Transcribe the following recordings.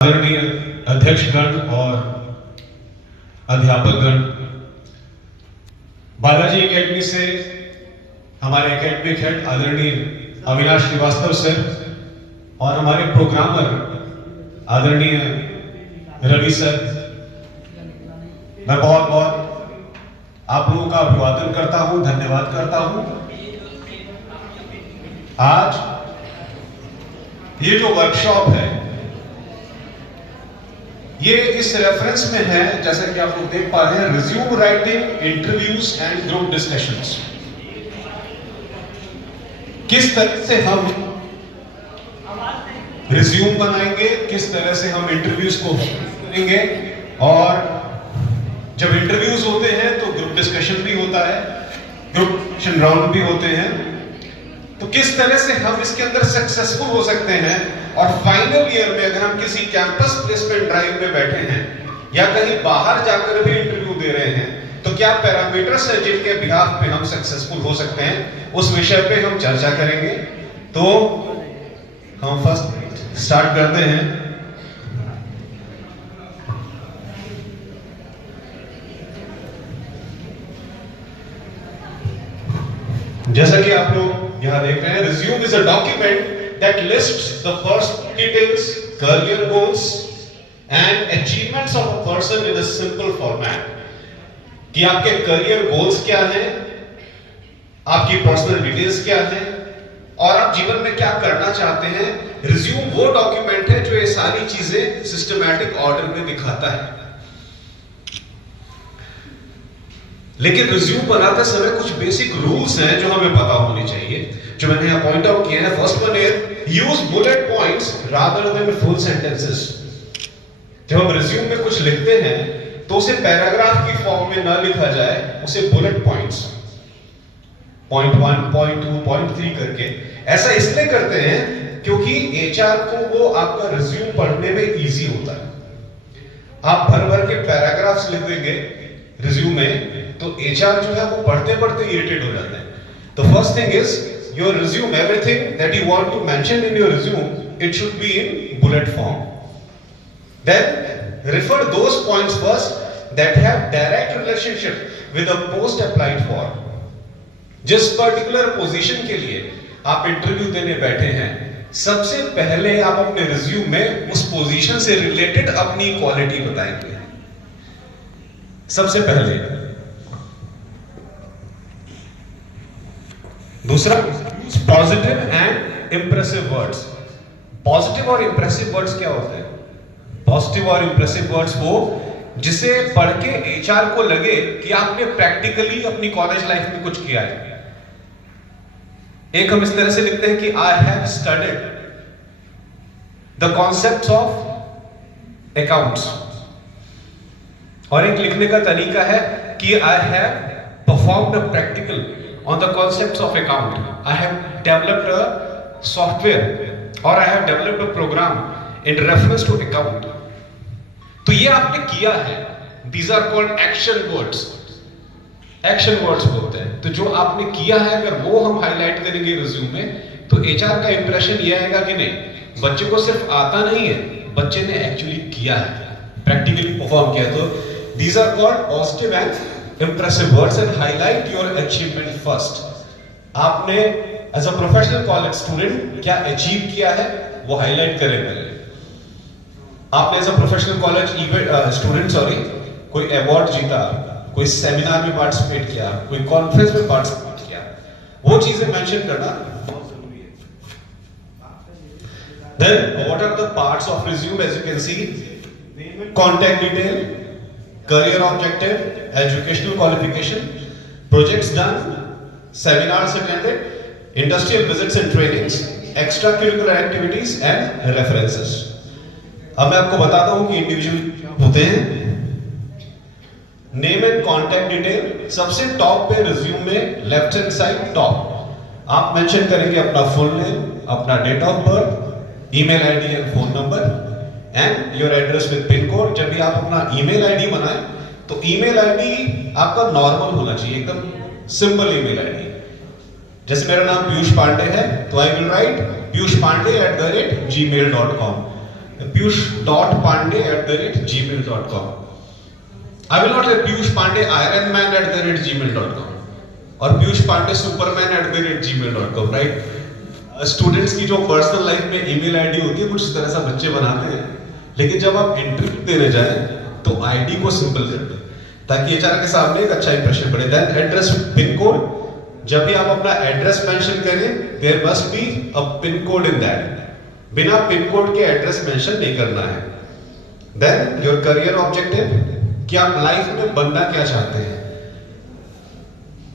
आदरणीय अध्यक्षगण और अध्यापकगण, बालाजी एकेडमी से हमारे एकेडमिक हेड आदरणीय अविनाश श्रीवास्तव सर और हमारे प्रोग्रामर आदरणीय रवि सर, मैं बहुत बहुत आप लोगों का अभिवादन करता हूं, धन्यवाद करता हूं। आज ये जो वर्कशॉप है ये इस रेफरेंस में है, जैसा कि आप लोग देख पा रहे हैं, resume writing, interviews and group discussions. किस तरह से हम रिज्यूम बनाएंगे, किस तरह से हम इंटरव्यूज को करेंगे, और जब इंटरव्यूज होते हैं तो ग्रुप डिस्कशन भी होता है, ग्रुप डिस्कशन राउंड भी होते हैं, तो किस तरह से हम इसके अंदर सक्सेसफुल हो सकते हैं। और फाइनल ईयर में अगर हम किसी कैंपस प्लेसमेंट ड्राइव में बैठे हैं या कहीं बाहर जाकर भी इंटरव्यू दे रहे हैं, तो क्या पैरामीटर्स हैं जिनके बिहाफ पे हम सक्सेसफुल हो सकते हैं, उस विषय पे हम चर्चा करेंगे। तो हम फर्स्ट स्टार्ट करते हैं। जैसा कि आप लोग यहां देख रहे हैं, resume is a document that lists the personal details, career goals and achievements of a person in a simple format। कि आपके career goals क्या हैं, आपकी personal details क्या हैं और आप जीवन में क्या करना चाहते हैं। रिज्यूम वो डॉक्यूमेंट है जो ये सारी चीजें सिस्टमैटिक ऑर्डर में दिखाता है। लेकिन रिज्यूम बनाते समय कुछ बेसिक रूल्स हैं जो हमें पता होनी चाहिए, जो मैंने यहां पॉइंट आउट किया है। First one is use bullet points rather than full sentences. जब हम रिज्यूम में कुछ लिखते हैं तो उसे पैराग्राफ की फॉर्म में ना लिखा जाए, उसे bullet points, point 1, point 2, point 3 करके। ऐसा इसलिए करते हैं क्योंकि एचआर को वो आपका रिज्यूम पढ़ने में इजी होता है। आप भर भर के पैराग्राफ्स लिख देंगे रिज्यूम में तो एचआर जो है वो पढ़ते पढ़ते इरिटेट हो जाते हैं। तो first thing is your resume, everything that you want to mention in your resume, it should be in bullet form. Then refer those points first that have direct relationship with the post applied for। जिस particular position के लिए आप interview देने बैठे हैं, सबसे पहले आप अपने रिज्यूम में उस पोजीशन से रिलेटेड अपनी क्वालिटी बताएंगे सबसे पहले। दूसरा, positive and impressive words. Positive और इंप्रेसिव वर्ड्स क्या होते हैं? पॉजिटिव और इंप्रेसिव वर्ड्स वो जिसे पढ़ के एचआर को लगे कि आपने प्रैक्टिकली अपनी कॉलेज लाइफ में कुछ किया है। एक हम इस तरह से लिखते हैं कि I have studied the concepts of accounts, और एक लिखने का तरीका है कि I have performed a practical on the concepts of account, I have developed a software or I have developed a program in reference to account। तो ये आपने किया है, these are called action words। action words बोलते हैं। तो जो आपने किया है अगर वो हम हाईलाइट करेंगे रिज्यूम में, तो एचआर का इंप्रेशन ये आएगा कि नहीं, बच्चे को सिर्फ आता नहीं है, बच्चे ने एक्चुअली किया है, प्रैक्टिकली परफॉर्म किया। तो these are called positive and impressive words and highlight your achievement first। आपने as a professional college student क्या अचीव किया है वो हाईलाइट करें पहले। आपने as a professionल कॉलेज स्टूडेंट कोई अवार्ड जीता, कोई सेमिनार में पार्टिसिपेट किया, कोई कॉन्फ्रेंस में पार्टिसिपेट किया, वो चीजें मेंशन करना बहुत जरूरी है। Then what are the parts of resume? As you can see, contact detail, career objective, educational qualification, projects done, seminars attended, industrial visits and trainings, extracurricular activities and references। अब मैं आपको बताता हूं कि इंडिविजुअल होते हैं। नेम एंड कॉन्टैक्ट डिटेल सबसे top पे रिज्यूम में लेफ्ट हैंड साइड टॉप आप मेंशन करेंगे अपना फुल नेम, अपना date of birth, email ID and phone number and your address with pin code. जब भी आप अपना ईमेल आईडी बनाएं तो ईमेल आईडी आपका नॉर्मल होना चाहिए, एकदम सिंपल ईमेल आईडी। जैसे मेरा नाम पीयूष पांडे है तो I will write piyushpande@gmail.com। piyush.pandey@gmail.com. I will not say Piyush Pandey ironman@gmail.com और Piyush Pandey superman@gmail.com, right? Students की जो पर्सनल लाइफ में ईमेल आईडी होती है कुछ इस तरह से बच्चे बनाते हैं, लेकिन जब आप इंटरव्यू देने जाएं तो आईडी को सिंपल कर दें ताकि एचआर के सामने एक अच्छा इंप्रेशन पड़े। देन एड्रेस पिन कोड, जब भी आप अपना एड्रेस मेंशन करें there must be a pin code in that, बिना पिन कोड के एड्रेस मेंशन नहीं करना है। देन योर करियर ऑब्जेक्टिव, कि आप लाइफ में बनना क्या चाहते हैं,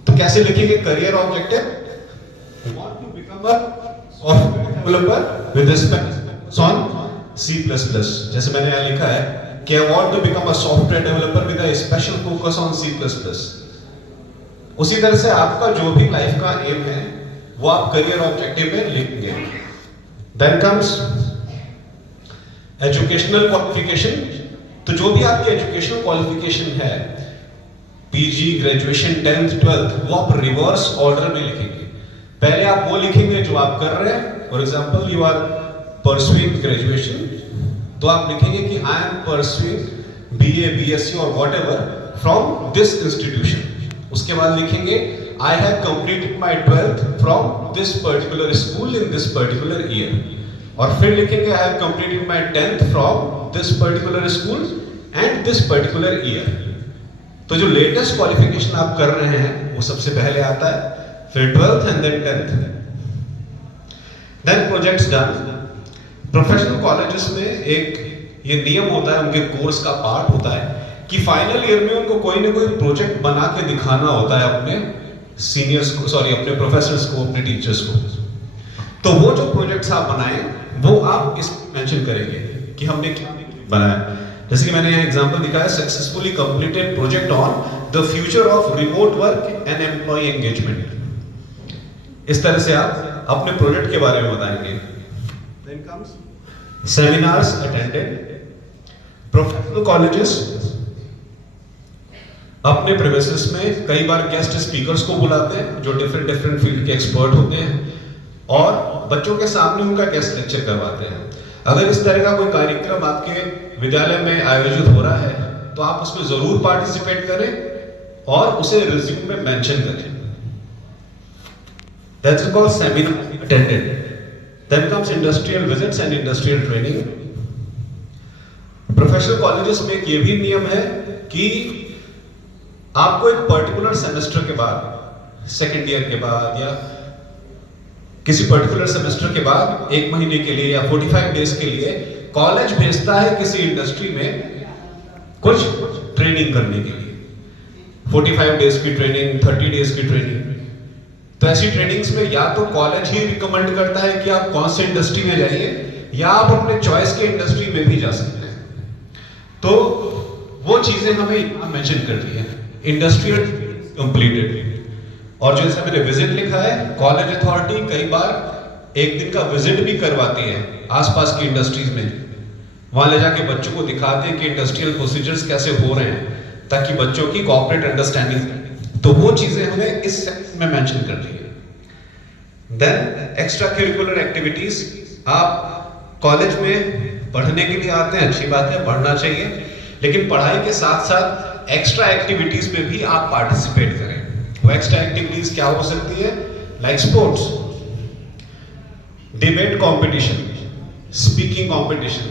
तो कैसे लिखेंगे career objective? Want to become a software developer with respect on C++, जैसे मैंने यहाँ लिखा है कि I want to become a software developer with a special focus on C++। उसी तरह से आपका जो भी लाइफ का एम है वो आप करियर ऑब्जेक्टिव में लिखेंगे। देन कम्स एजुकेशनल क्वालिफिकेशन, तो जो भी आपकी एजुकेशनल क्वालिफिकेशन है, पीजी, ग्रेजुएशन, 10th, 12th, वो आप रिवर्स ऑर्डर में लिखेंगे। पहले आप वो लिखेंगे जो आप कर रहे हैं। For example you are pursuing graduation, तो आप लिखेंगे कि I am pursuing BA, BSc और व्हाटएवर फ्रॉम दिस इंस्टीट्यूशन। उसके बाद लिखेंगे I have completed my 12th from this particular school in this particular year, और फिर लिखेंगे I have completed my 10th from this particular school and this particular year. तो जो latest qualification आप कर रहे हैं वो सबसे पहले आता है, फिर 12th and then 10th। Then projects done. Professional colleges में एक ये नियम होता है, उनके कोर्स का पार्ट होता है कि फाइनल ईयर में उनको कोई ना कोई प्रोजेक्ट बना के दिखाना होता है अपने सीनियर्स को, सॉरी अपने प्रोफेसर्स को, अपने टीचर्स को। तो वो जो प्रोजेक्ट्स आप बनाएं वो आप इस मेंशन करेंगे कि हमने क्या बनाया। जैसे कि मैंने यहाँ एग्जांपल दिखाया, successfully completed project on the future of remote work and employ engagement. इस तरह से आप अपने प्रोजेक्ट के बारे में बताएंगे। Then comes seminars attended. Professional colleges अपने प्रीमिसेस में कई बार गेस्ट स्पीकर्स को बुलाते हैं जो डिफरेंट फील्ड के एक्सपर्ट होते हैं और बच्चों के सामने उनका गेस्ट लेक्चर करवाते हैं। अगर इस तरह का कोई कार्यक्रम आपके विद्यालय में आयोजित हो रहा है तो आप उसमें जरूर पार्टिसिपेट करें और उसे रिज्यूम में मेंशन करें। That's called seminar attended. Then comes industrial visits and industrial training. Professional colleges में एक ये भी नियम है कि आपको एक पर्टिकुलर सेमेस्टर के बाद, सेकेंड ईयर के बाद या किसी पर्टिकुलर सेमेस्टर के बाद 1 महीने के लिए या 45 डेज के लिए कॉलेज भेजता है किसी इंडस्ट्री में कुछ ट्रेनिंग करने के लिए। 45 डेज की ट्रेनिंग, 30 डेज की ट्रेनिंग। तो ऐसी ट्रेनिंग्स में या तो कॉलेज ही रिकमेंड करता है कि आप कौन से इंडस्ट्री में जाइए या आप अपने चॉइस के इंडस्ट्री में भी जा सकते हैं। तो वो चीजें हमें यहां मेंशन कर दी है, इंडस्ट्रियल कंप्लीटेड। और जैसे मैंने विजिट लिखा है, कॉलेज अथॉरिटी कई बार एक दिन का विजिट भी करवाती है आसपास की इंडस्ट्रीज में। वहां ले जाके बच्चों को दिखाते हैं कि इंडस्ट्रियल प्रोसीजर्स कैसे हो रहे हैं ताकि बच्चों की कॉर्पोरेट अंडरस्टैंडिंग, तो वो चीजें हमें इस सेक्शन में मेंशन कर दी है। Then extra curricular activities. आप कॉलेज में पढ़ने के लिए आते हैं, अच्छी बात है, पढ़ना चाहिए, लेकिन पढ़ाई के साथ साथ एक्स्ट्रा एक्टिविटीज में भी आप पार्टिसिपेट करें। वो एक्स्ट्रा एक्टिविटीज क्या हो सकती है? Like sports, debate competition, speaking competition,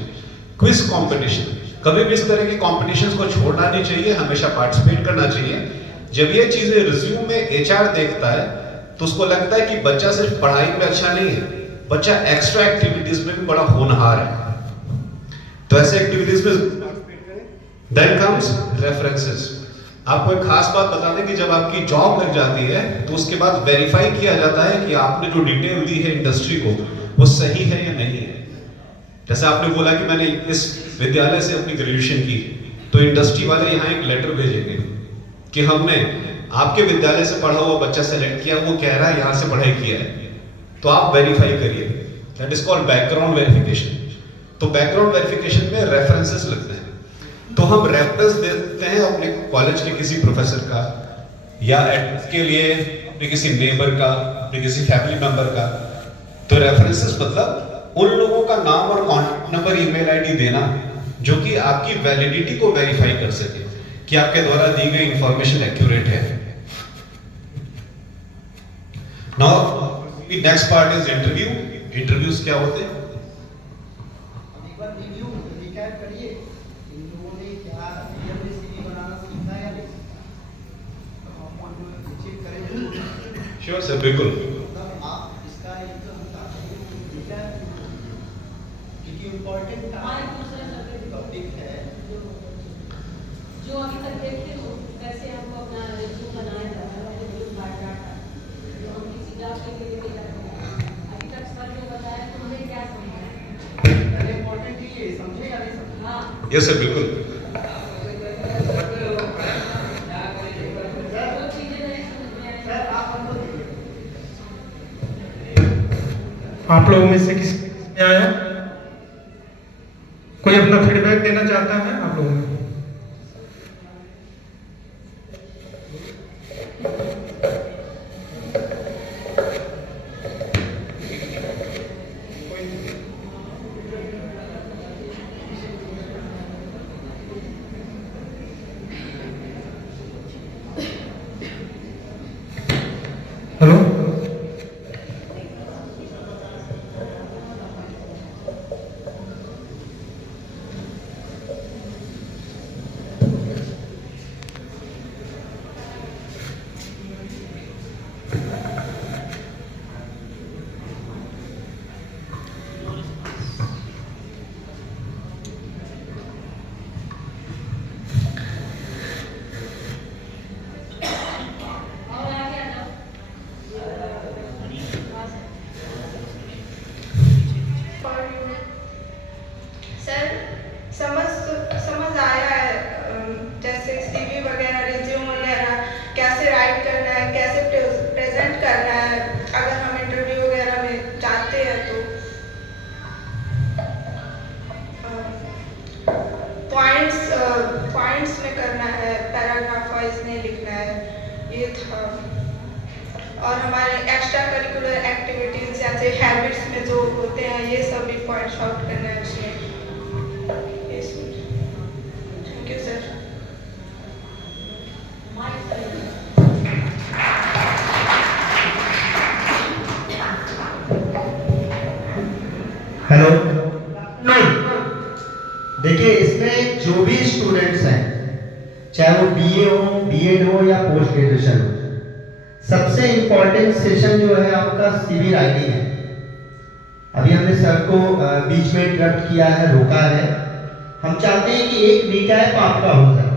quiz competition. कभी भी इस तरह के कॉम्पिटिशन्स को छोड़ना नहीं चाहिए, हमेशा पार्टिसिपेट करना चाहिए। जब ये चीजें रिज्यूम में एचआर देखता है तो उसको लगता है कि बच्चा सिर्फ पढ़ाई में अच्छा नहीं है, बच्चा एक्स्ट्रा एक्टिविटीज में भी बड़ा होनहार है। तो ऐसे एक्टिविटीज में देन कम्स रेफरेंसेस। आपको एक खास बात बता दें कि जब आपकी जॉब लग जाती है तो उसके बाद वेरीफाई किया जाता है कि आपने जो डिटेल दी है इंडस्ट्री को वो सही है या नहीं है। जैसे आपने बोला कि मैंने इस विद्यालय से अपनी ग्रेजुएशन की, तो इंडस्ट्री वाले यहाँ एक लेटर भेजेंगे कि हमने आपके विद्यालय से पढ़ा हुआ बच्चा सेलेक्ट किया, वो कह रहा है यहाँ से पढ़ाई किया है, तो आप वेरीफाई करिए। That is called background verification. तो बैकग्राउंड वेरिफिकेशन में रेफरेंसेस लगते हैं, तो हम रेफरेंस देते हैं अपने कॉलेज के किसी प्रोफेसर का या एडमिट के लिए अपने किसी नेबर का, अपने किसी फैमिली मेंबर का। तो रेफरेंसेस मतलब उन लोगों का नाम और कॉन्टैक्ट नंबर ईमेल आईडी देना जो कि आपकी वैलिडिटी को वेरीफाई कर सके कि आपके द्वारा दी गई इंफॉर्मेशन एक्यूरेट है। Now next part is interview. Interviews क्या होते हैं? श्योर सर, बिल्कुल। जो अभी तक देखे हो कैसे हमको अपना रिज्यूम बनाया जाता है, रिज्यूम बायोडाटा जो हम किसी जॉब के लिए जाते हैं, अभी तक सर जो बताया तो मुझे क्या समझा है इम्पोर्टेंट ये समझे या नहीं समझे? हाँ यस सर, बिल्कुल। जो चीजें नहीं समझ में आई सर आप हमको आप लोगों में से किसी में आया कोई अपना फीडबैक देना चाहता है आप लोगों में? हेलो, और आगे आ जाओ। सर समझ आया है, जैसे सीवी वगैरह, रिज्यूम वगैरह कैसे राइट करना है, कैसे प्रेजेंट करना है अगर हम इंटरव्यू वगैरह में जाते हैं तो पॉइंट्स में करना है, पैराग्राफ वाइज नहीं लिखना है, ये था। और हमारे एक्स्ट्रा करिकुलर एक्टिविटीज जैसे हैबिट्स में जो होते हैं ये सब भी पॉइंट्स आउट करना है उसमें। Thank you sir. हेलो, नहीं देखिए, इसमें जो भी स्टूडेंट्स हैं चाहे वो बीए हो, बीएड हो या पोस्ट ग्रेजुएशन हो, सबसे इम्पोर्टेंट सेशन जो है आपका सीवी राइटिंग है। अभी हमने सर को बीच में इंटरप्ट किया है, रोका है। हम चाहते हैं कि एक रिकैप आपका हो जाए,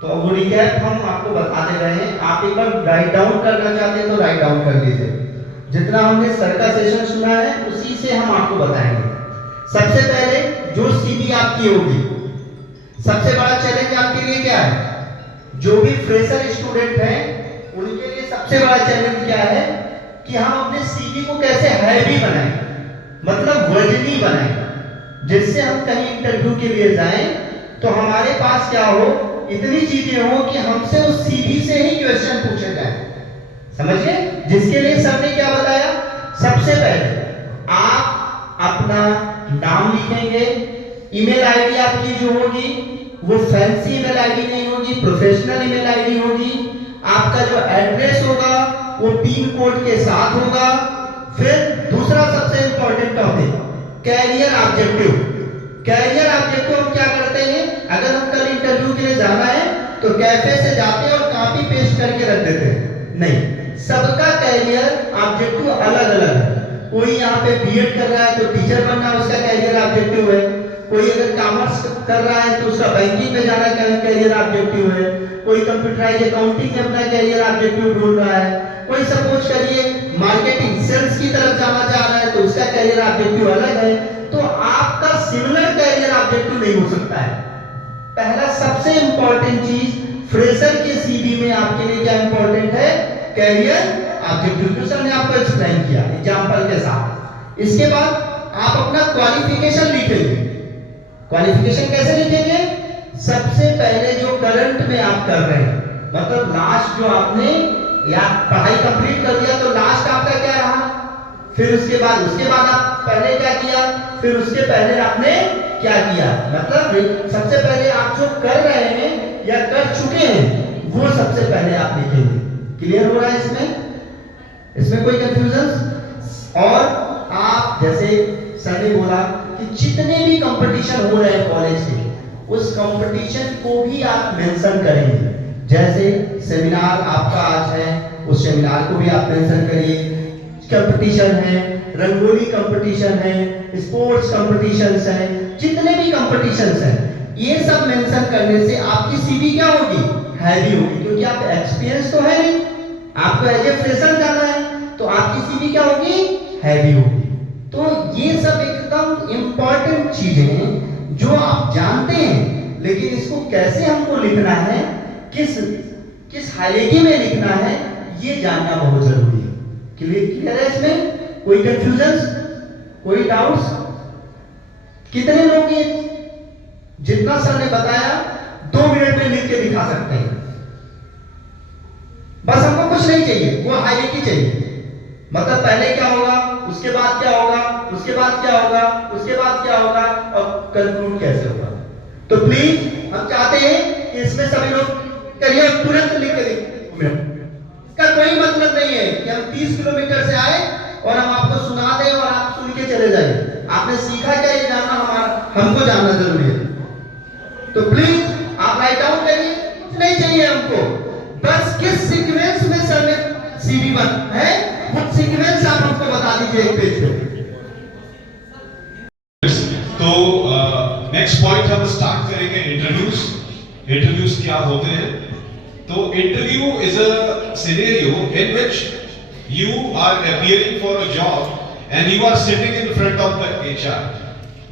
तो वो रिकैप हम आपको बता दे रहे हैं। आप एक बार राइट डाउन करना चाहते हैं तो राइट डाउन कर लीजिए। जितना हमने सर का सेशन सुना है उसी से हम आपको बताएंगे। सबसे पहले जो सीवी आपकी होगी, सबसे बड़ा चैलेंज आपके लिए क्या है? जो भी फ्रेशर स्टूडेंट हैं उनके लिए सबसे बड़ा चैलेंज क्या है कि हम अपने सीवी को कैसे हैवी बनाएं, मतलब वजनी बनाएं, जिससे हम कहीं इंटरव्यू के लिए जाएं तो हमारे पास क्या हो, इतनी चीजें हो कि हमसे उस सीवी से ही क्वेश्चन पूछे जाए। समझिए, जिसके लिए सर ने क्या बताया, सबसे पहले आप अपना नाम लिखेंगे, ईमेल आईडी आपकी जो होगी वो फैंसी ईमेल आईडी नहीं होगी, प्रोफेशनल ईमेल आईडी होगी। आपका जो एड्रेस होगा वो पिन कोड के साथ होगा। फिर दूसरा सबसे important topic, career objective. Career objective हम क्या करते हैं, अगर हम कल इंटरव्यू के लिए जाना है तो कैफे से जाते हैं और कॉपी पेस्ट करके रख देते हैं, नहीं, सबका कैरियर ऑब्जेक्टिव अलग अलग है। कोई यहाँ पे बीएड कर रहा है तो टीचर बनना उसका कैरियर ऑब्जेक्टिव है। कोई अगर कॉमर्स कर रहा है तो उसका बैंकिंग में जाना कैरियर ऑब्जेक्टिव है। कोई कंप्यूटराइज अकाउंटिंग में अपना कैरियर ऑब्जेक्टिव ढूंढ रहा है। कोई सपोज करिए मार्केटिंग सेल्स की तरफ जाना चाह रहा है तो उसका कैरियर ऑब्जेक्टिव अलग है। तो आपका सिमिलर कैरियर ऑब्जेक्टिव नहीं हो सकता है। पहला सबसे इंपॉर्टेंट चीज फ्रेशर के सीवी में आपके लिए क्या इंपॉर्टेंट है, कैरियर ऑब्जेक्टिव। सर ने आपको एक्सप्लेन किया एग्जांपल के साथ। इसके बाद आप अपना क्वालिफिकेशन लिखेंगे। क्वालिफिकेशन कैसे लिखेंगे, सबसे पहले जो करंट में आप कर रहे हैं, मतलब लास्ट जो आपने या पढ़ाई कंप्लीट कर दिया तो लास्ट आपका क्या रहा, फिर उसके बाद आप पहले क्या किया, फिर उसके पहले आपने क्या किया, मतलब सबसे पहले आप जो कर रहे हैं या कर चुके हैं वो सबसे पहले आप लिखेंगे। क्लियर हो रहा है इसमें कोई कंफ्यूजन? और आप जैसे सर ने बोला कि जितने भी कंपटीशन हो रहे हैं कॉलेज के, उस कंपटीशन को भी आप मेंशन करेंगे। जैसे सेमिनार आपका आज है, उस सेमिनार को भी आप मेंशन करिए। कंपटीशन है, रंगोली कंपटीशन है, स्पोर्ट्स कंपटीशंस है, जितने भी कंपटीशंस हैं, ये सब मेंशन करने से आपकी सीवी क्या होगी, हैवी होगी, क्योंकि आप एक्सपीरियंस तो है नहीं, आपको एज ए फ्रेशर जाना है, तो आपकी सीवी क्या होगी, हैवी होगी। तो ये सब एकदम इंपॉर्टेंट चीजें हैं जो आप जानते हैं, लेकिन इसको कैसे हमको लिखना है, किस हाइलाइटी में लिखना है, ये जानना बहुत जरूरी है। क्लियर है इसमें? कोई कंफ्यूजन, कोई डाउट्स? कितने लोग ये जितना सर ने बताया 2 मिनट में लिख के दिखा सकते हैं? बस हमको कुछ नहीं चाहिए, वो हाइलाइट चाहिए। मतलब पहले क्या होगा, उसके बाद क्या होगा, उसके बाद क्या होगा, उसके बाद क्या होगा, और कंक्लूड कैसे होगा। तो प्लीज हम चाहते हैं कि इसमें सभी लोग करिए, तुरंत लिख के देखिए। इसका कोई मतलब नहीं है कि हम 30 किलोमीटर से आए और हम आपको सुना दें और आप सुन के चले जाइए। आपने सीखा क्या, ये जानना हमको जानना जरूरी है। तो प्लीज आप राइट डाउन करिए, कुछ नहीं चाहिए हमको, बस किस सीक्वेंस में सर ने सीवी बन है, वो सीक्वेंस आप हमको बता दीजिए एक पेज पे। तो नेक्स्ट पॉइंट हम स्टार्ट करेंगे इंटरव्यूज क्या होते हैं। तो interview is a scenario in which you are appearing for a job and you are sitting in front of the HR.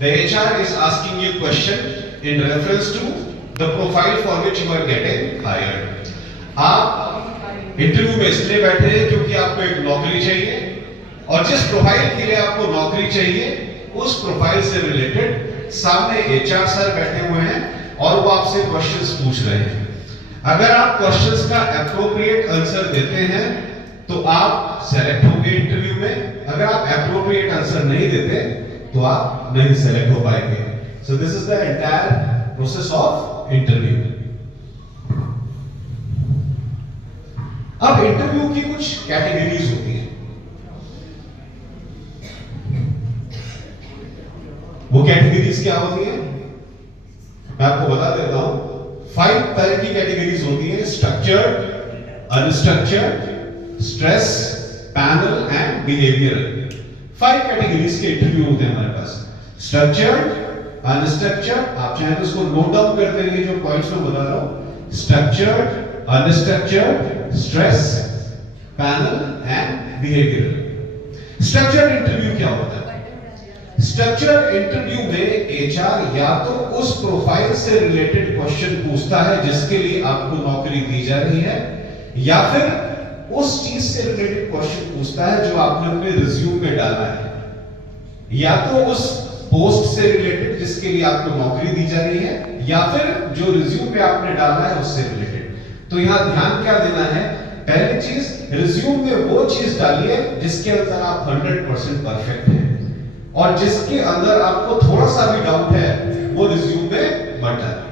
The HR is asking you question in reference to the profile for which you are getting hired. आप interview में इसलिए बैठे हैं क्योंकि आपको एक नौकरी चाहिए, और जिस प्रोफाइल के लिए आपको नौकरी चाहिए उस प्रोफाइल से रिलेटेड सामने HR सर बैठे हुए हैं और वो आपसे क्वेश्चंस पूछ रहे हैं। अगर आप क्वेश्चंस का एप्रोप्रिएट आंसर देते हैं तो आप सेलेक्ट होंगे इंटरव्यू में, अगर आप एप्रोप्रिएट आंसर नहीं देते तो आप नहीं सेलेक्ट हो पाएंगे। So this is the entire process of interview. अब इंटरव्यू की कुछ कैटेगरीज होती हैं। वो कैटेगरीज क्या होती हैं मैं आपको बता देता हूं। 5 तरह की कैटेगरीज होती हैं: structured, unstructured, stress, panel and behavioural. 5 categories के इंटरव्यू होते हैं हमारे पास। स्ट्रक्चर्ड, अनस्ट्रक्चर्ड, आप चाहे तो इसको नोट डाउन करते रहिए जो पॉइंट्स मैं बता रहा हूं। Structured, unstructured, stress, panel and behavioural. Structured interview क्या होता है? स्ट्रक्चरल इंटरव्यू में एचआर या तो उस प्रोफाइल से रिलेटेड क्वेश्चन पूछता है जिसके लिए आपको नौकरी दी जा रही है, या फिर उस चीज से रिलेटेड क्वेश्चन पूछता है जो आपने अपने रिज्यूम में डाला है, या तो उस पोस्ट से रिलेटेड जिसके लिए आपको नौकरी दी जा रही है, या फिर जो रिज्यूम पे आपने डाला है उससे रिलेटेड। तो यहां ध्यान क्या देना है? पहली चीज, रिज्यूम में वो चीज डालिए जिसके अंदर आप 100% परफेक्ट हैं, और जिसके अंदर आपको थोड़ा सा भी डाउट है वो रिज्यूम में मत डालिए।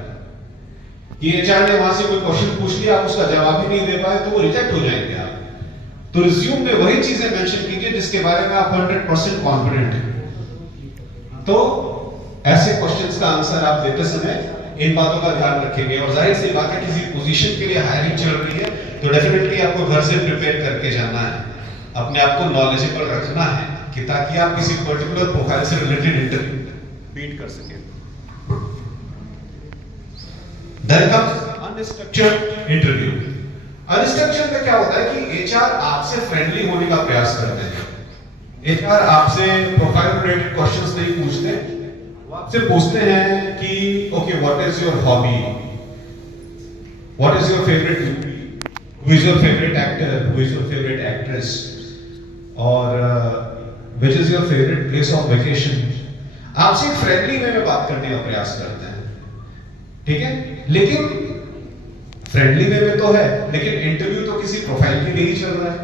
कि एचआर ने वहां से कोई क्वेश्चन पूछ लिया, आप उसका जवाब ही नहीं दे पाए तो वो रिजेक्ट हो जाएंगे आप। तो रिज्यूम में वही चीजें मेंशन कीजिए जिसके बारे में आप 100% कॉन्फिडेंट हैं। तो ऐसे क्वेश्चंस का आंसर आप देते समय इन बातों का ध्यान रखेंगे। और जाहिर सी बात है, किसी पोजीशन के लिए हायरिंग चल रही है तो डेफिनेटली आपको घर से प्रिपेयर करके जाना है, अपने आप को नॉलेजेबल रखना है, कि ताकि आप किसी पर्टिकुलर प्रोफाइल से रिलेटेड इंटरव्यू बीट कर सकें। Then comes unstructured interview. Unstructured में क्या होता है कि एचआर आपसे फ्रेंडली होने का प्रयास करते हैं। एचआर आपसे प्रोफाइल रिलेटेड क्वेश्चंस नहीं पूछते, वो आपसे पूछते हैं कि okay, what is your hobby, what is your favourite movie, who is your favourite actor, who is your favourite actress, और which is your favorite place of vacation। आपसे फ्रेंडली वे में बात करने का प्रयास करते हैं, ठीक है? लेकिन फ्रेंडली वे में तो है, लेकिन इंटरव्यू तो किसी प्रोफाइल के लिए ही चल रहा है।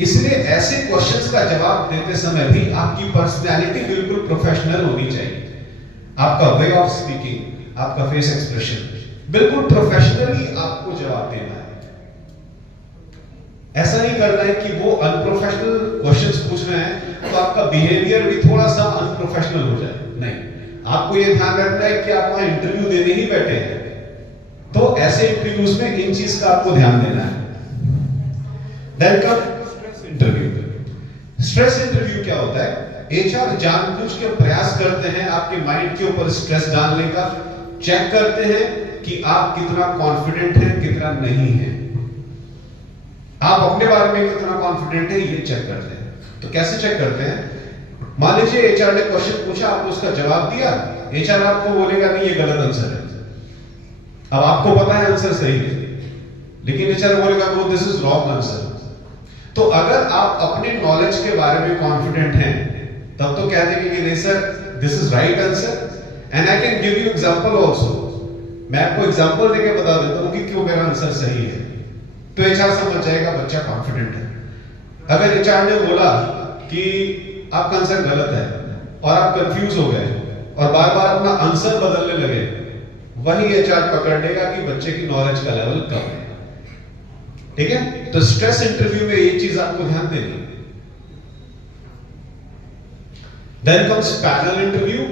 इसलिए ऐसे क्वेश्चंस का जवाब देते समय भी आपकी पर्सनैलिटी बिल्कुल प्रोफेशनल होनी चाहिए। आपका वे ऑफ स्पीकिंग, आपका फेस एक्सप्रेशन बिल्कुल प्रोफेशनली आपको जवाब देना है। ऐसा नहीं करना है कि वो अनप्रोफेशनल क्वेश्चंस पूछ रहे हैं तो आपका बिहेवियर भी थोड़ा सा अनप्रोफेशनल हो जाए। नहीं, आपको ये ध्यान रखना है कि आप वहां इंटरव्यू देने ही बैठे हैं, तो ऐसे इंटरव्यूज में इन चीज का आपको ध्यान देना है। Then come stress interview. Stress interview क्या होता है? एचआर जानबूझ के प्रयास करते हैं आपके माइंड के ऊपर स्ट्रेस डालने का, चेक करते हैं कि आप कितना कॉन्फिडेंट हैं, कितना नहीं है, आप अपने बारे में कितना कॉन्फिडेंट है, ये चेक करते हैं। तो कैसे चेक करते हैं? मान लीजिए एचआर ने क्वेश्चन पूछा, आपने उसका जवाब दिया, एचआर आपको बोलेगा नहीं ये गलत आंसर है। अब आपको पता है आंसर सही है, लेकिन एचआर बोलेगा no this is wrong answer. तो अगर आप अपने नॉलेज के बारे में कॉन्फिडेंट हैं तब तो कह देंगे कि नहीं sir this is right answer and I can give you example also. मैं आपको एग्जांपल देके बता देता हूं कि क्यों मेरा आंसर सही है, तो एचआर समझ जाएगा बच्चा कॉन्फिडेंट है। अगर एचआर ने बोला कि आपका आंसर गलत है और आप कंफ्यूज हो गए और बार बार अपना आंसर बदलने लगे, वही एचआर पकड़ लेगा कि बच्चे की नॉलेज का लेवल कम है। ठीक है, तो स्ट्रेस इंटरव्यू में ये चीज आपको ध्यान देनी। Then comes panel interview.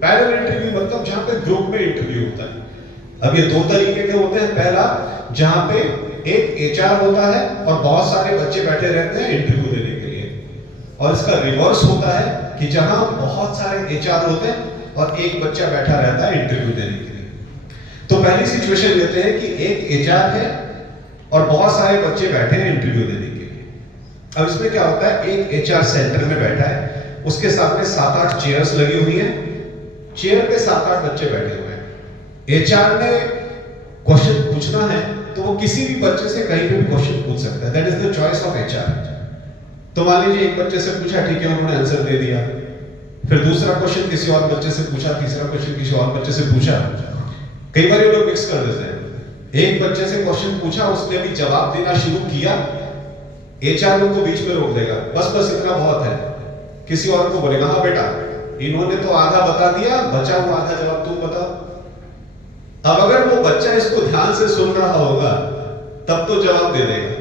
Panel interview मतलब जहां पे ग्रुप में इंटरव्यू होता है। अब ये दो तरीके के होते हैं। पहला, जहां पे एक एचआर होता है और बहुत सारे बच्चे बैठे रहते हैं इंटरव्यू देने के लिए, और इसका रिवर्स होता है कि जहां बहुत सारे एचआर होते हैं और एक बच्चा बैठा रहता है इंटरव्यू देने के लिए। तो पहली सिचुएशन लेते हैं कि एक एचआर है और बहुत सारे बच्चे बैठे हैं इंटरव्यू देने के लिए। अब इसमें क्या होता है, एक एचआर सेंटर में बैठा है, उसके सामने 7-8 चेयर्स लगी हुई हैं, चेयर पे 7-8 बच्चे बैठे हुए हैं। एचआर ने क्वेश्चन पूछना है तो वो किसी भी बच्चे से कहीं पे भी क्वेश्चन पूछ सकता है, that is the choice of HR. तो मान लीजिए एक बच्चे से पूछा, ठीक है उन्होंने आंसर दे दिया, फिर दूसरा क्वेश्चन किसी और बच्चे से पूछा, तीसरा क्वेश्चन किसी और बच्चे से पूछा। कई बार ये लोग मिक्स कर देते हैं, एक बच्चे से क्वेश्चन पूछा, उसने भी जवाब देना शुरू किया, एचआर उनको बीच में रोक देगा, बस इतना बहुत है, किसी और को बोलेगा हाँ बेटा इन्होंने तो आधा बता दिया, बचा हुआ आधा जवाब तुम बताओ। अब अगर वो बच्चा इसको ध्यान से सुन रहा होगा तब तो जवाब दे देगा,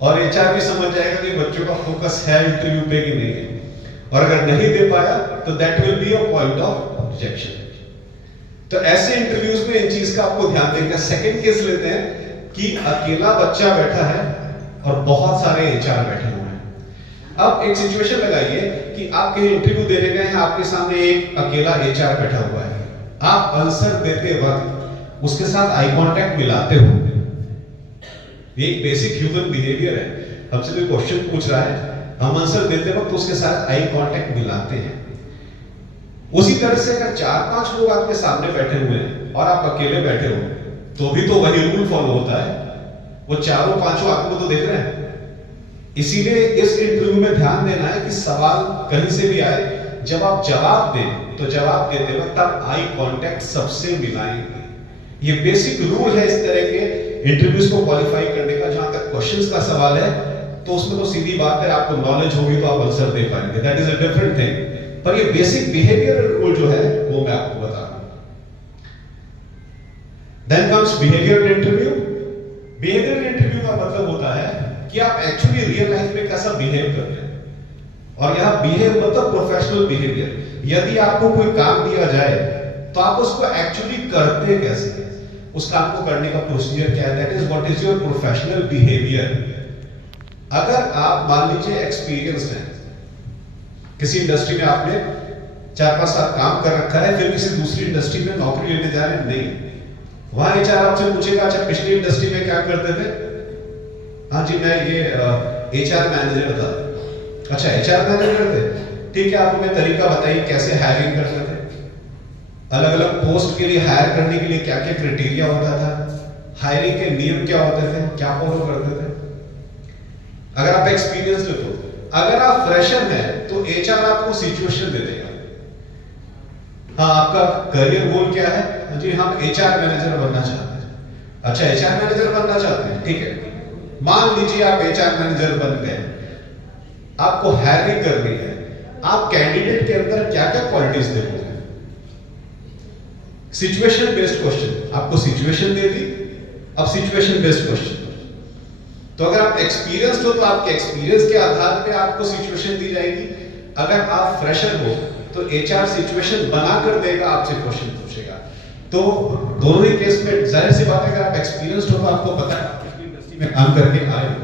और एचआर भी समझ जाएगा कि बच्चों का फोकस है इंटरव्यू पे कि नहीं है, और अगर नहीं दे पाया तो that will be a point of objection. तो ऐसे इंटरव्यूज में इन चीज का आपको ध्यान देना। सेकंड केस लेते हैं कि अकेला बच्चा बैठा है और बहुत सारे एचआर बैठे हुए हैं। अब एक सिचुएशन लगाइए कि आप कहीं इंटरव्यू देने गए हैं, आपके सामने एक अकेला एचआर बैठा हुआ है, आप आंसर देते वक्त उसके साथ आई कांटेक्ट मिलाते हो। ये एक बेसिक ह्यूमन बिहेवियर है, हमसे कोई क्वेश्चन पूछ रहा है, हम आंसर देते वक्त उसके साथ आई कांटेक्ट मिलाते हैं। उसी तरह से अगर 4-5 लोग आपके सामने बैठे हुए हैं और आप अकेले बैठे हो तो भी तो वही रूल फॉलो होता है, वो चारों पांचों आपको तो देख रहे हैं। इसीलिए इस इंटरव्यू में ध्यान देना है कि सवाल कहीं से भी आए, जब आप जवाब दें तो जवाब देते वक्त आप आई कांटेक्ट सबसे मिलाएंगे। ये बेसिक रूल है इस तरह के इंटरव्यूज को क्वालिफाई करने का। जहां तक क्वेश्चंस का सवाल है तो उसमें तो सीधी बात है, आपको नॉलेज होगी तो आप आंसर दे पाएंगे, that is a different thing. पर ये बेसिक बिहेवियरल रूल जो है वो मैं आपको बता रहा हूं। Then comes behavioural interview. Behavioural interview का मतलब होता है कि आप एक्चुअली रियल लाइफ में कैसा बिहेव कर रहे हैं, और यहां बिहेव मतलब प्रोफेशनल बिहेवियर। यदि आपको कोई काम दिया जाए तो आप उसको एक्चुअली करते कैसे, उस काम को करने का प्रोसीजर क्या है, that is what is your professional behaviour. अगर आप मान लीजिए एक्सपीरियंस है, किसी इंडस्ट्री में आपने 4-5 साल काम कर रखा है, फिर किसी दूसरी इंडस्ट्री में नौकरी लेने जा रहे हैं, नहीं, वहां एचआर आपसे पूछेगा अच्छा पिछली इंडस्ट्री में क्या करते थे, हाँ जी मैं ये एचआर मैनेजर था। अच्छा एचआर मैनेजर थे, ठीक है, आप हमें तरीका बताइए कैसे हायरिंग करते थे, अलग अलग पोस्ट के लिए हायर करने के लिए क्या क्या क्राइटेरिया होता था, हायरिंग के नियम क्या होते थे, क्या फॉलो करते थे। अगर आप एक्सपीरियंस ले तो, अगर आप फ्रेशर हैं तो एचआर आपको सिचुएशन दे देगा, हाँ आपका करियर गोल क्या है, हाँ जी हम एचआर मैनेजर बनना चाहते हैं। अच्छा एचआर मैनेजर बनना चाहते हैं, ठीक है, मान लीजिए आप एचआर मैनेजर बन गए, आपको हायरिंग करनी है, आप कैंडिडेट के अंदर क्या क्या क्वालिटीज देखोगे? सिचुएशन बेस्ड क्वेश्चन, आपको सिचुएशन दे दी, अब सिचुएशन बेस्ड क्वेश्चन। तो अगर आप एक्सपीरियंस्ड हो तो आपके एक्सपीरियंस के आधार पे आपको सिचुएशन दी जाएगी। अगर आप फ्रेशर हो तो एचआर सिचुएशन बनाकर देगा, आपसे क्वेश्चन पूछेगा। तो दोनों ही केस में जाहिर सी बात है, अगर आप एक्सपीरियंस्ड हो तो आपको पता है आप किस इंडस्ट्री में काम करके आए हो,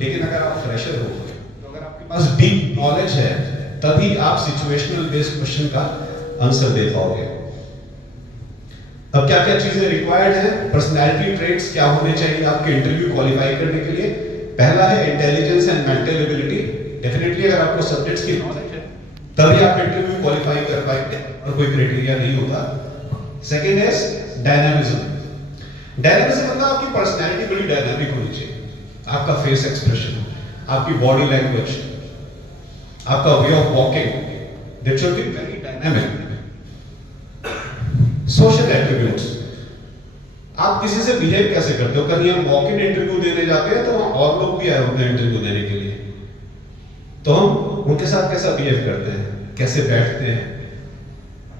लेकिन अगर आप फ्रेशर हो तो अगर आपके पास डीप नॉलेज है तभी आप सिचुएशनल बेस्ड क्वेश्चन का आंसर दे पाओगे। अब क्या क्या चीजें रिक्वायर्ड है? पर्सनैलिटी ट्रेट्स क्या होने चाहिए आपके इंटरव्यू क्वालिफाई करने के लिए? पहला है intelligence and mental ability. Definitely अगर आपको सब्जेक्ट्स की नॉलेज है तभी आप इंटरव्यू क्वालिफाई कर पाएंगे, और कोई क्राइटेरिया नहीं होता। सेकंड है डायनामिज्म। डायनामिज्म मतलब आपकी पर्सनैलिटी बड़ी डायनामिक होनी चाहिए। आपका फेस एक्सप्रेशन, आपकी बॉडी लैंग्वेज, आपका way of walking, that should be very dynamic. Social attributes, आप किसी से बिहेव कैसे करते हो? कभी हम वॉक इन इंटरव्यू देने जाते हैं तो वहां और लोग भी आए होते हैं इंटरव्यू देने के लिए, तो हम उनके साथ कैसा बिहेव करते हैं, कैसे बैठते हैं?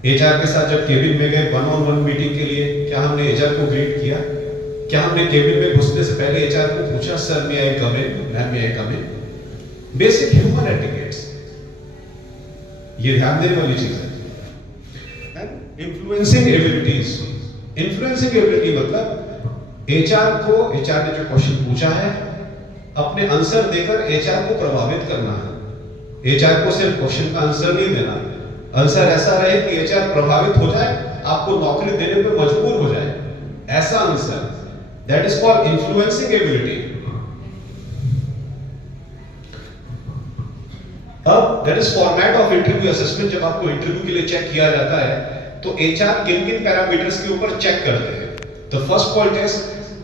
एचआर के साथ जब केबिन में गए 1-on-1 मीटिंग के लिए, क्या हमने एचआर को ग्रीट किया? क्या हमने केबिन में घुसने से पहले एचआर को पूछा सर मे आई कम इन, मैम मे आई कम इन? बेसिक ह्यूमन एटिकेट्स, ये ध्यान देने वाली चीज है। Influencing abilities. इन्फ्लुएंसिंग एबिलिटी मतलब एचआर ने जो क्वेश्चन पूछा है अपने आंसर देकर एचआर को प्रभावित करना है। एचआर को सिर्फ क्वेश्चन का आंसर नहीं देना, आंसर ऐसा रहे कि एचआर प्रभावित हो जाए, आपको नौकरी देने पे मजबूर हो जाए, ऐसा answer, that is called influencing ability. अब that is format of interview assessment. जब आपको इंटरव्यू के लिए चेक किया जाता है तो एचआर किन-किन पैरामीटर्स के ऊपर चेक करते हैं? तो first point is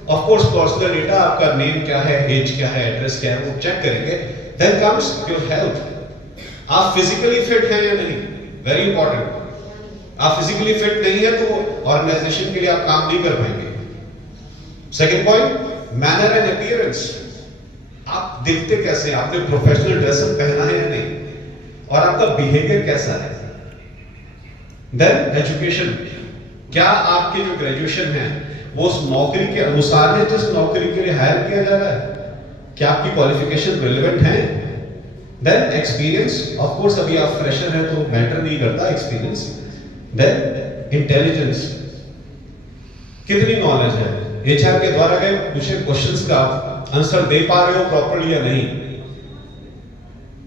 of course personal data, आपका नेम क्या है, एज क्या है, एड्रेस क्या है, वो चेक करेंगे। देन कम्स योर हेल्थ, आप फिजिकली फिट हैं या नहीं, वेरी इंपॉर्टेंट। आप फिजिकली फिट नहीं है तो ऑर्गेनाइजेशन के लिए आप काम नहीं कर पाएंगे। Second point, manner and appearance, आप दिखते कैसे, आपने प्रोफेशनल ड्रेसअप पहना है या नहीं, और आपका बिहेवियर कैसा है। देन एजुकेशन, क्या आपकी जो ग्रेजुएशन है वो उस नौकरी के अनुसार है जिस नौकरी के लिए हायर किया जा रहा है, क्या आपकी क्वालिफिकेशन रिलेवेंट है। देन एक्सपीरियंस, ऑफ कोर्स अभी आप फ्रेशर हैं तो मैटर नहीं करता एक्सपीरियंस। देन इंटेलिजेंस, कितनी नॉलेज है, एचआर के द्वारा गए पूछे क्वेश्चंस का आंसर दे पा रहे हो प्रॉपर्ली या नहीं।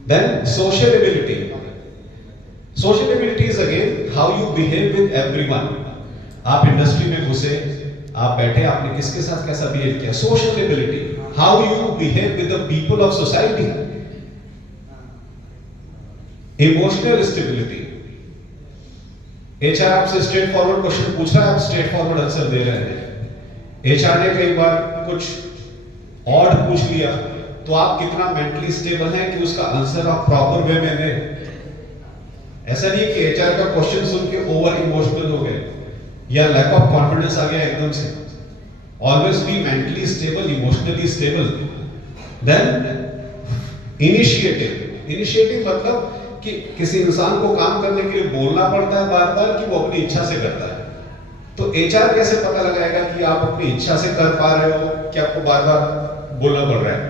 Then social ability, social ability is again how you behave with everyone. आप इंडस्ट्री में घुसे, आप बैठे, आपने किसके साथ कैसा बिहेव किया। Social ability, how you behave with the people of society. Emotional stability, HR आपसे स्ट्रेट फॉरवर्ड क्वेश्चन पूछ रहा है, आप स्ट्रेट फॉरवर्ड आंसर दे रहे हैं। एचआर ने कई बार कुछ ऑड पूछ लिया तो आप कितना मेंटली स्टेबल हैं कि उसका आंसर आप प्रॉपर वे में दें। ऐसा नहीं है कि एचआर का क्वेश्चन सुन के ओवर इमोशनल हो गए या लैक ऑफ कॉन्फिडेंस आ गया एकदम से। Always be mentally stable, emotionally stable. Then initiative, initiative मतलब कि किसी इंसान को काम करने के लिए बोलना पड़ता है बार बार कि वो अपनी इच्छा से करता है। तो एचआर कैसे पता लगाएगा कि आप अपनी इच्छा से कर पा रहे हो कि आपको बार बार बोलना पड़ रहा है।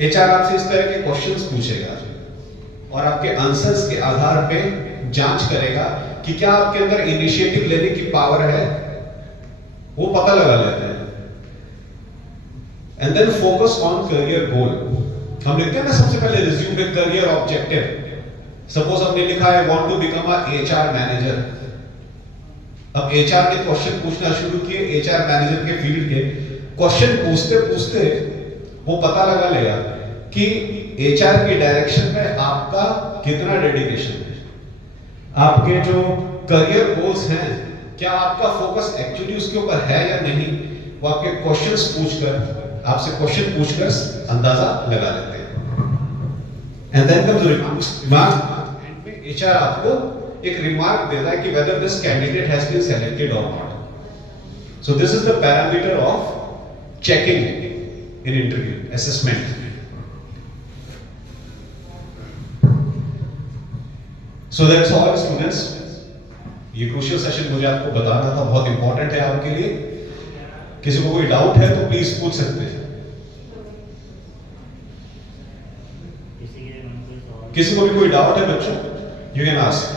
एचआर आपसे इस तरह के क्वेश्चंस पूछेगा और आपके आंसर्स के आधार पे जांच करेगा कि क्या आपके अंदर इनिशिएटिव लेने की पावर है, वो पता लगा लेते हैं। And then focus on career goal. हम लिखते हैं ना सबसे पहले रिज्यूम में करियर ऑब्जेक्टिव। सपोज हमने लिखा है want to become a HR manager. अब एचआर ने क्वेश्चन पूछना शुरू किए, एचआर मैनेजर के फील्ड के क्वेश्चन पूछते पूछते वो पता लगा लेगा कि एचआर की डायरेक्शन में आपका कितना डेडिकेशन है, आपके जो करियर गोल्स हैं क्या आपका फोकस एक्चुअली उसके ऊपर है या नहीं। वो आपके क्वेश्चंस पूछकर, आपसे क्वेश्चन पूछकर अंदाजा लगा लेते हैं। And then comes remark. End में एचआर आपको एक रिमार्क देता है कि whether this candidate has been selected or not. So this is the parameter of checking in interview assessment. So that's all students. ये क्रूशियल सेशन मुझे आपको बताना था, बहुत इंपॉर्टेंट है आपके लिए. किसी को कोई डाउट है तो प्लीज पूछ सकते हैं. किसी को भी कोई डाउट है बच्चों, यू कैन आस्क.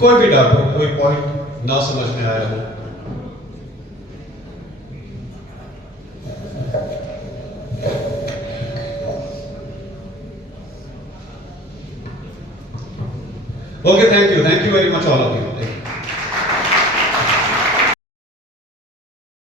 कोई भी डाउट हो, कोई पॉइंट ना समझ में आया हो. Okay, thank you very much all of you.